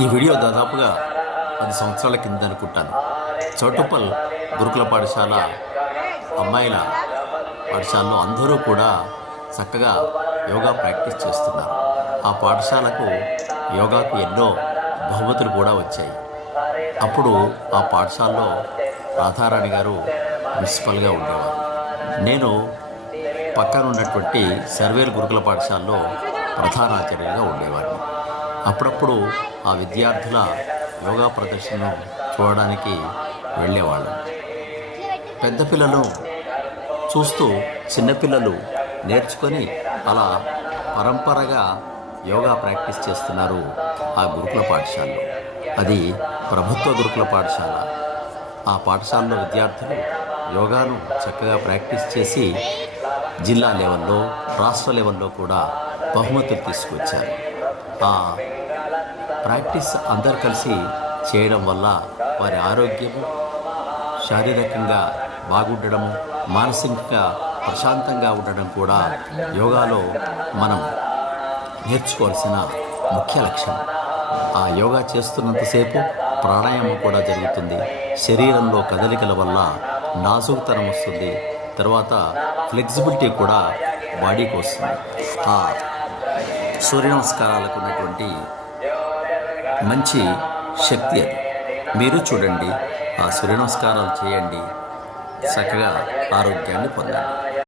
ఈ వీడియో దాదాపుగా పది సంవత్సరాల కింద అనుకుంటాను. చౌటుప్పల్ గురుకుల పాఠశాల అమ్మాయిల పాఠశాలలో అందరూ కూడా చక్కగా యోగా ప్రాక్టీస్ చేస్తున్నారు. ఆ పాఠశాలకు యోగాకు ఎన్నో బహుమతులు కూడా వచ్చాయి. అప్పుడు ఆ పాఠశాలలో రాధారాణి గారు ప్రిన్సిపల్గా ఉండేవారు. నేను పక్కన ఉన్నటువంటి సర్వేల్ గురుకుల పాఠశాలలో ప్రధానాచార్యులుగా ఉండేవాడిని. అప్పుడప్పుడు ఆ విద్యార్థుల యోగా ప్రదర్శనను చూడడానికి వెళ్ళేవాళ్ళం. పెద్ద పిల్లలు చూస్తూ చిన్నపిల్లలు నేర్చుకొని అలా పరంపరగా యోగా ప్రాక్టీస్ చేస్తున్నారు ఆ గురుకుల పాఠశాలలో. అది ప్రభుత్వ గురుకుల పాఠశాల. ఆ పాఠశాలలో విద్యార్థులు యోగాను చక్కగా ప్రాక్టీస్ చేసి జిల్లా లెవెల్లో రాష్ట్ర లెవెల్లో కూడా బహుమతులు తీసుకొచ్చారు. ఆ ప్రాక్టీస్ అందరు కలిసి చేయడం వల్ల వారి ఆరోగ్యము శారీరకంగా బాగుండడము మానసికంగా ప్రశాంతంగా ఉండడం కూడా యోగాలో మనం నేర్చుకోవాల్సిన ముఖ్య లక్ష్యం ఆ యోగా చేస్తున్నంతసేపు ప్రాణాయామం కూడా జరుగుతుంది. శరీరంలో కదలికల వల్ల నాజుకుతనం వస్తుంది. తర్వాత ఫ్లెక్సిబిలిటీ కూడా బాడీకి వస్తుంది. ఆ సూర్య నమస్కారాలకు ఉన్నటువంటి మంచి శక్తి అది. మీరు చూడండి ఆ సూర్య నమస్కారాలు చేయండి చక్కగా ఆరోగ్యాన్ని పొందండి.